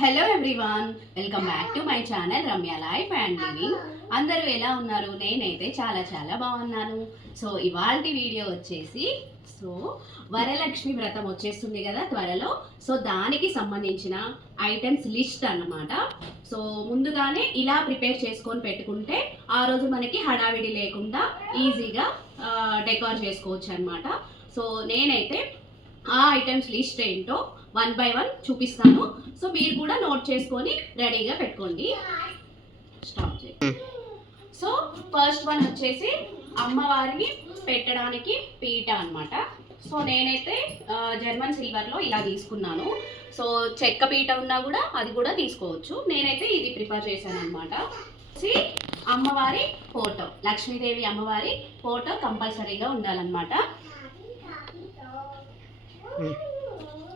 Hello everyone, welcome back to my channel Ramya life and living. అందరూ ఎలా ఉన్నారు? నేనైతే చాలా చాలా బాగున్నాను. సో ఇవాల్టి వీడియో వచ్చేసి వరలక్ష్మి వ్రతం వచ్చేస్తుంది కదా త్వరలో. సో దానికి సంబంధించిన ఐటమ్స్ లిస్ట్ అన్నమాట. సో ముందుగానే ఇలా ప్రిపేర్ చేసుకొని పెట్టుకుంటే ఆ రోజు మనకి హడావిడి లేకుండా ఈజీగా డెకార్ చేసుకోవచ్చు అనమాట. సో నేనైతే ఆ ఐటమ్స్ లిస్ట్ ఏంటో 1 by 1 చూపిస్తాను. సో మీరు కూడా నోట్ చేసుకొని రెడీగా పెట్టుకోండి. స్టార్ట్ చేయండి. సో ఫస్ట్ వన్ వచ్చేసి అమ్మవారిని పెట్టడానికి పీట అనమాట. సో నేనైతే జర్మన్ సిల్వర్లో ఇలా తీసుకున్నాను. సో చెక్క పీట ఉన్నా కూడా అది కూడా తీసుకోవచ్చు. నేనైతే ఇది ప్రిఫర్ చేశాను అనమాట. అమ్మవారి ఫోటో, లక్ష్మీదేవి అమ్మవారి ఫోటో కంపల్సరీగా ఉండాలన్నమాట.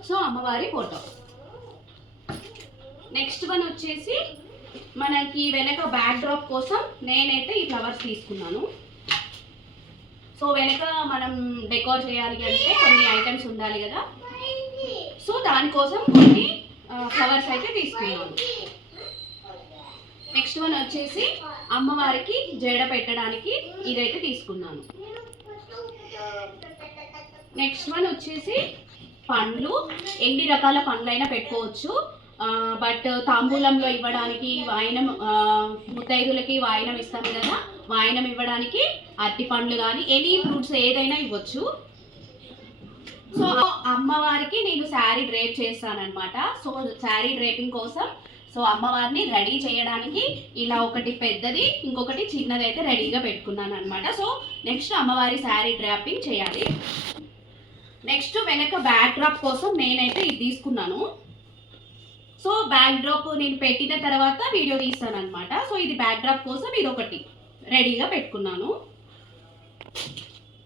సో అమ్మవారి ఫోటో. నెక్స్ట్ వన్ వచ్చేసి మనకి వెనక బ్యాక్ డ్రాప్ కోసం నేనైతే ఈ ఫ్లవర్స్ తీసుకున్నాను. సో వెనక మనం డెకోర్ చేయాలి అంటే కొన్ని ఐటమ్స్ ఉండాలి కదా. సో దానికోసం కొన్ని ఫ్లవర్స్ అయితే తీసుకున్నాను. నెక్స్ట్ వన్ వచ్చేసి అమ్మవారికి జడ పెట్టడానికి ఇదైతే తీసుకున్నాను. నెక్స్ట్ వన్ వచ్చేసి పండ్లు, ఎన్ని రకాల పండ్లైనా పెట్టుకోవచ్చు. బట్ తాంబూలంలో ఇవ్వడానికి వాయనం, ముత్తైదులకి వాయనం ఇస్తాం కదా, వాయనం ఇవ్వడానికి అరటి పండ్లు కానీ ఎనీ ఫ్రూట్స్ ఏదైనా ఇవ్వచ్చు. సో అమ్మవారికి నేను శారీ డ్రేప్ చేస్తానన్నమాట. సో శారీ డ్రేపింగ్ కోసం సో అమ్మవారిని రెడీ చేయడానికి ఇలా ఒకటి పెద్దది ఇంకొకటి చిన్నది అయితే రెడీగా పెట్టుకున్నాను అనమాట. సో నెక్స్ట్ అమ్మవారి శారీ డ్రాపింగ్ చేయాలి. నెక్స్ట్ వెనక బ్యాక్ డ్రాప్ కోసం నేనైతే ఇది తీసుకున్నాను. సో బ్యాక్ డ్రాప్ నేను పెట్టిన తర్వాత వీడియో తీస్తాను అనమాట. సో ఇది బ్యాక్ డ్రాప్ కోసం ఇది ఒకటి రెడీగా పెట్టుకున్నాను.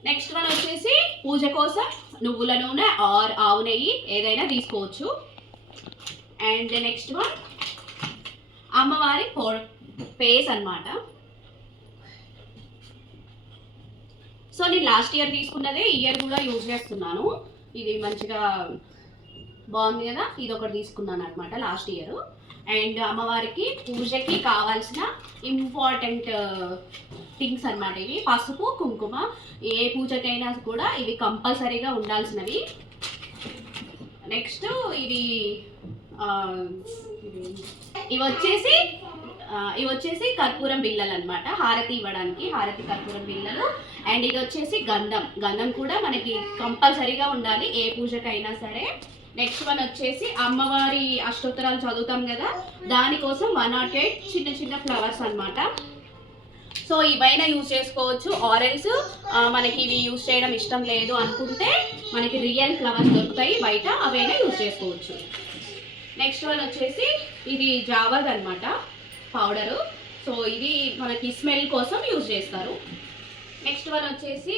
నెక్స్ట్ వన్ వచ్చేసి పూజ కోసం నువ్వుల నూనె ఆర్ ఆవు నెయ్యి ఏదైనా తీసుకోవచ్చు. అండ్ నెక్స్ట్ వన్ అమ్మవారి ఫేస్ అనమాట. సో నేను లాస్ట్ ఇయర్ తీసుకున్నదే ఈ ఇయర్ కూడా యూజ్ చేస్తున్నాను. ఇది మంచిగా బాగుంది కదా, ఇది ఒకటి తీసుకున్నాను అనమాట లాస్ట్ ఇయర్. అండ్ అమ్మవారికి పూజకి కావాల్సిన ఇంపార్టెంట్ థింగ్స్ అనమాట ఇవి. పసుపు, కుంకుమ, ఏ పూజకైనా కూడా ఇవి కంపల్సరీగా ఉండాల్సినవి. నెక్స్ట్ ఇవి వచ్చేసి కర్పూరం బిళ్ళలు అనమాట, హారతి ఇవ్వడానికి, హారతి కర్పూరం బిళ్ళలు. అండ్ ఇది వచ్చేసి గంధం కూడా మనకి కంపల్సరీగా ఉండాలి ఏ పూజకైనా సరే. నెక్స్ట్ వన్ వచ్చేసి అమ్మవారి అష్టోత్తరాలు చదువుతాం కదా, దానికోసం 108 చిన్న చిన్న ఫ్లవర్స్ అనమాట. సో ఇవైనా యూజ్ చేసుకోవచ్చు. ఆరెల్స్ మనకి ఇవి యూజ్ చేయడం ఇష్టం లేదు అనుకుంటే మనకి రియల్ ఫ్లవర్స్ దొరుకుతాయి బయట, అవైనా యూజ్ చేసుకోవచ్చు. నెక్స్ట్ వన్ వచ్చేసి ఇది జావద్ అనమాట పౌడరు. సో ఇది మనకి స్మెల్ కోసం యూజ్ చేస్తారు. నెక్స్ట్ వన్ వచ్చేసి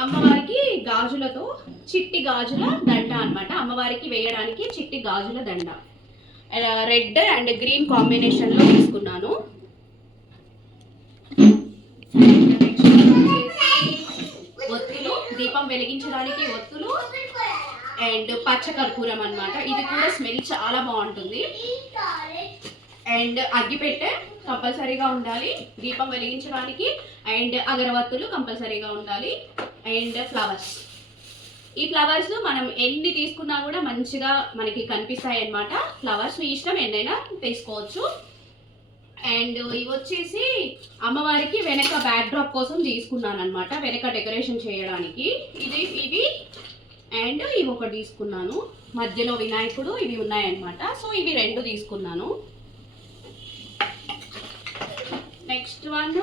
అమ్మవారికి గాజులతో చిట్టి గాజుల దండ అనమాట. అమ్మవారికి వేయడానికి చిట్టి గాజుల దండ రెడ్ అండ్ గ్రీన్ కాంబినేషన్లో తీసుకున్నాను. ఒత్తులు, దీపం వెలిగించడానికి ఒత్తులు అండ్ పచ్చ కర్పూరం అనమాట. ఇది కూడా స్మెల్ చాలా బాగుంటుంది. అండ్ అగ్గిపెట్టె కంపల్సరీగా ఉండాలి దీపం వెలిగించడానికి. అండ్ అగరవత్తులు కంపల్సరీగా ఉండాలి. అండ్ ఫ్లవర్స్, ఈ ఫ్లవర్స్ మనం ఎన్ని తీసుకున్నా కూడా మంచిగా మనకి కనిపిస్తాయి అన్నమాట. ఫ్లవర్స్ మీ ఇష్టం ఎన్నైనా తీసుకోవచ్చు. అండ్ ఇవి వచ్చేసి అమ్మవారికి వెనక బ్యాక్ డ్రాప్ కోసం తీసుకున్నాను అనమాట, వెనక డెకరేషన్ చేయడానికి. ఇవి అండ్ ఇవి ఒకటి తీసుకున్నాను. మధ్యలో వినాయకుడు ఇవి ఉన్నాయన్నమాట. సో ఇవి 2 తీసుకున్నాను. నెక్స్ట్ వన్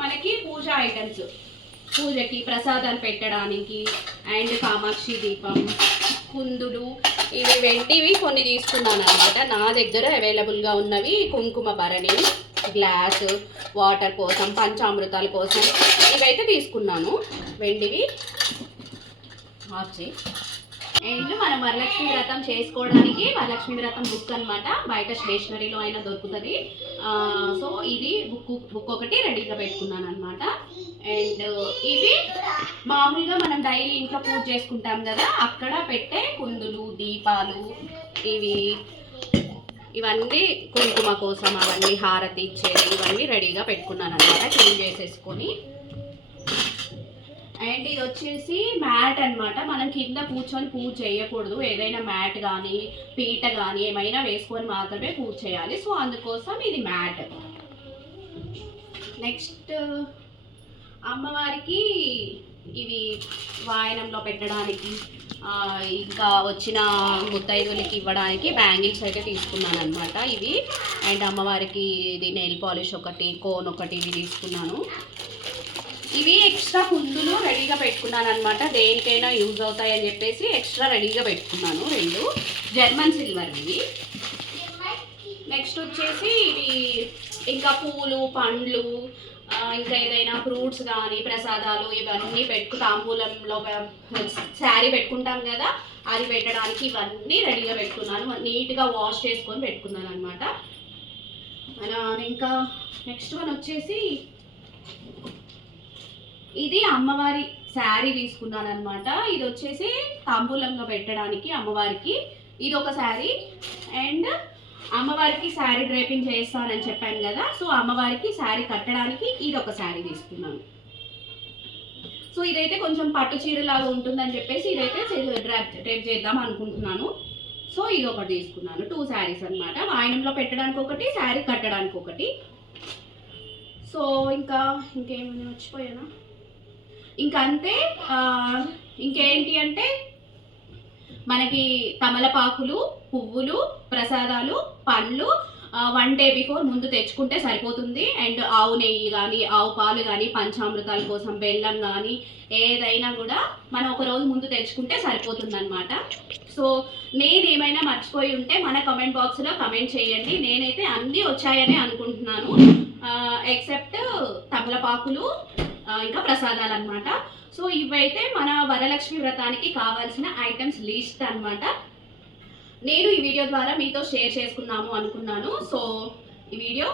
మనకి పూజ ఐటమ్స్, పూజకి ప్రసాదాలు పెట్టడానికి అండ్ కామాక్షి దీపం, కుందులు, ఇవి వెంటివి కొన్ని తీసుకున్నాను అనమాట. నా దగ్గర అవైలబుల్గా ఉన్నవి కుంకుమ భరణి, గ్లాస్, వాటర్ కోసం, పంచామృతాల కోసం ఇవైతే తీసుకున్నాను వెండివి. అండ్ మనం వరలక్ష్మి వ్రతం చేసుకోవడానికి వరలక్ష్మి వ్రతం బుక్ అనమాట, బయట స్టేషనరీలో అయినా దొరుకుతుంది. సో ఇది బుక్ ఒకటి రెడీగా పెట్టుకున్నాను అనమాట. అండ్ ఇవి మామూలుగా మనం డైలీ ఇంట్లో పూజ చేసుకుంటాం కదా, అక్కడ పెట్టే కుందులు, దీపాలు, ఇవి ఇవన్నీ కుంకుమ కోసం అవన్నీ హారతి ఇచ్చేది ఇవన్నీ రెడీగా పెట్టుకున్నాను అనమాట, క్లీన్ చేసేసుకొని. అండ్ ఇది వచ్చేసి మ్యాట్ అనమాట. మనం కింద కూర్చొని పూజ చేయకూడదు, ఏదైనా మ్యాట్ కానీ పీట కానీ ఏమైనా వేసుకొని మాత్రమే పూజ చేయాలి. సో అందుకోసం ఇది మ్యాట్. నెక్స్ట్ అమ్మవారికి ఇవి వాయనంలో పెట్టడానికి ఇంకా వచ్చిన ముత్తైదులకి ఇవ్వడానికి బ్యాంగిల్స్ అయితే తీసుకున్నాను అనమాట ఇవి. అండ్ అమ్మవారికి ఇది నెయిల్ పాలిష్ ఒకటి, కోన్ ఒకటి ఇవి తీసుకున్నాను. ఇవి ఎక్స్ట్రా కుందులు రెడీగా పెట్టుకున్నాను అనమాట, దేనికైనా యూజ్ అవుతాయని చెప్పేసి ఎక్స్ట్రా రెడీగా పెట్టుకున్నాను. 2 జర్మన్ సిల్వర్ ఇవి. నెక్స్ట్ వచ్చేసి ఇవి ఇంకా పూలు, పండ్లు, ఇంకా ఏదైనా ఫ్రూట్స్ కానీ ప్రసాదాలు ఇవన్నీ తాంబూలంలో శారీ పెట్టుకుంటాం కదా, అది పెట్టడానికి ఇవన్నీ రెడీగా పెట్టుకున్నాను. నీట్గా వాష్ చేసుకొని పెట్టుకున్నాను అనమాట. ఇంకా నెక్స్ట్ వన్ వచ్చేసి ఇది అమ్మవారి శారీ తీసుకున్నాను అనమాట. ఇది వచ్చేసి తాంబూలంలో పెట్టడానికి అమ్మవారికి ఇది ఒక శారీ. అండ్ అమ్మవారికి శారీ డ్రేపింగ్ చేస్తానని చెప్పాను కదా, సో అమ్మవారికి శారీ కట్టడానికి ఇది ఒక శారీ తీసుకున్నాను. సో ఇదైతే కొంచెం పట్టు చీరలాగా ఉంటుందని చెప్పేసి ఇదైతే డ్రేప్ చేద్దాం అనుకుంటున్నాను. సో ఇది ఒకటి తీసుకున్నాను. 2 శారీస్ అనమాట, వాయనంలో పెట్టడానికి ఒకటి, శారీ కట్టడానికి ఒకటి. సో ఇంకేమైనా మర్చిపోయానా? ఇంకా అంతే. ఇంకేంటి అంటే మనకి తమలపాకులు, పువ్వులు, ప్రసాదాలు, పండ్లు 1 డే బిఫోర్ ముందు తెచ్చుకుంటే సరిపోతుంది. అండ్ ఆవు నెయ్యి కానీ, ఆవు పాలు కానీ, పంచామృతాల కోసం బెల్లం కానీ ఏదైనా కూడా మనం ఒక రోజు ముందు తెచ్చుకుంటే సరిపోతుంది అనమాట. సో నేనేమైనా మర్చిపోయి ఉంటే మన కమెంట్ బాక్స్లో కమెంట్ చేయండి. నేనైతే అన్నీ వచ్చాయని అనుకుంటున్నాను, ఎక్సెప్ట్ తమలపాకులు ఇంకా ప్రసాదాలు అనమాట. సో ఇవైతే మన వరలక్ష్మి వ్రతానికి కావాల్సిన ఐటమ్స్ లిస్ట్ అనమాట. నేను ఈ వీడియో ద్వారా మీతో షేర్ చేసుకున్నాము అనుకున్నాను. సో ఈ వీడియో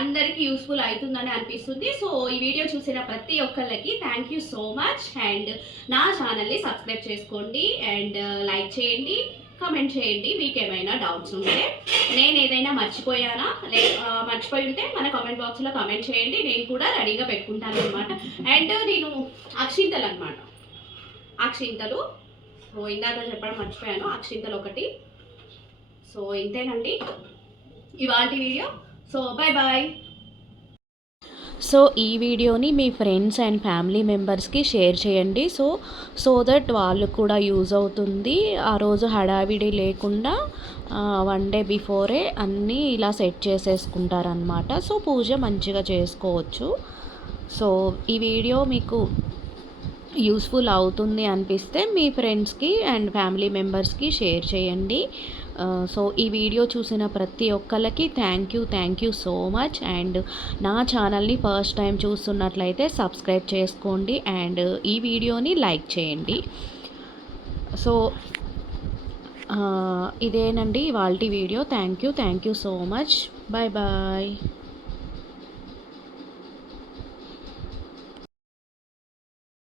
అందరికీ యూస్ఫుల్ అవుతుందని అనిపిస్తుంది. సో ఈ వీడియో చూసిన ప్రతి ఒక్కళ్ళకి thank you so much. And నా ఛానల్ని సబ్స్క్రైబ్ చేసుకోండి అండ్ లైక్ చేయండి, కమెంట్ చేయండి. మీకు ఏమైనా డౌట్స్ ఉంటే, నేను ఏదైనా మర్చిపోయి ఉంటే మన కామెంట్ బాక్స్లో కమెంట్ చేయండి, నేను కూడా రెడీగా పెట్టుకుంటాను అనమాట. అండ్ నేను అక్షింతలు అనమాట, అక్షింతలు సో ఇందాక చెప్పడం మర్చిపోయాను, అక్షింతలు ఒకటి. సో ఇంతేనండి ఇవాల్టి వీడియో. So bye bye. సో ఈ వీడియోని మీ ఫ్రెండ్స్ అండ్ ఫ్యామిలీ మెంబర్స్కి షేర్ చేయండి. సో దట్ వాళ్ళు కూడా యూజ్ అవుతుంది. ఆ రోజు హడావిడి లేకుండా 1 డే బిఫోరే అన్నీ ఇలా సెట్ చేసేసుకుంటారనమాట. సో పూజ మంచిగా చేసుకోవచ్చు. సో ఈ వీడియో మీకు యూస్ఫుల్ అవుతుంది అనిపిస్తే మీ ఫ్రెండ్స్కి అండ్ ఫ్యామిలీ మెంబర్స్కి షేర్ చేయండి. సో ఈ వీడియో చూసిన ప్రతి ఒక్కళ్ళకి thank you so much. And నా ఛానల్ని ఫస్ట్ టైం చూస్తున్నట్లయితే సబ్స్క్రైబ్ చేసుకోండి అండ్ ఈ వీడియోని లైక్ చేయండి. సో ఇదేనండి ఇవాల్టి video. Thank you so much. Bye bye.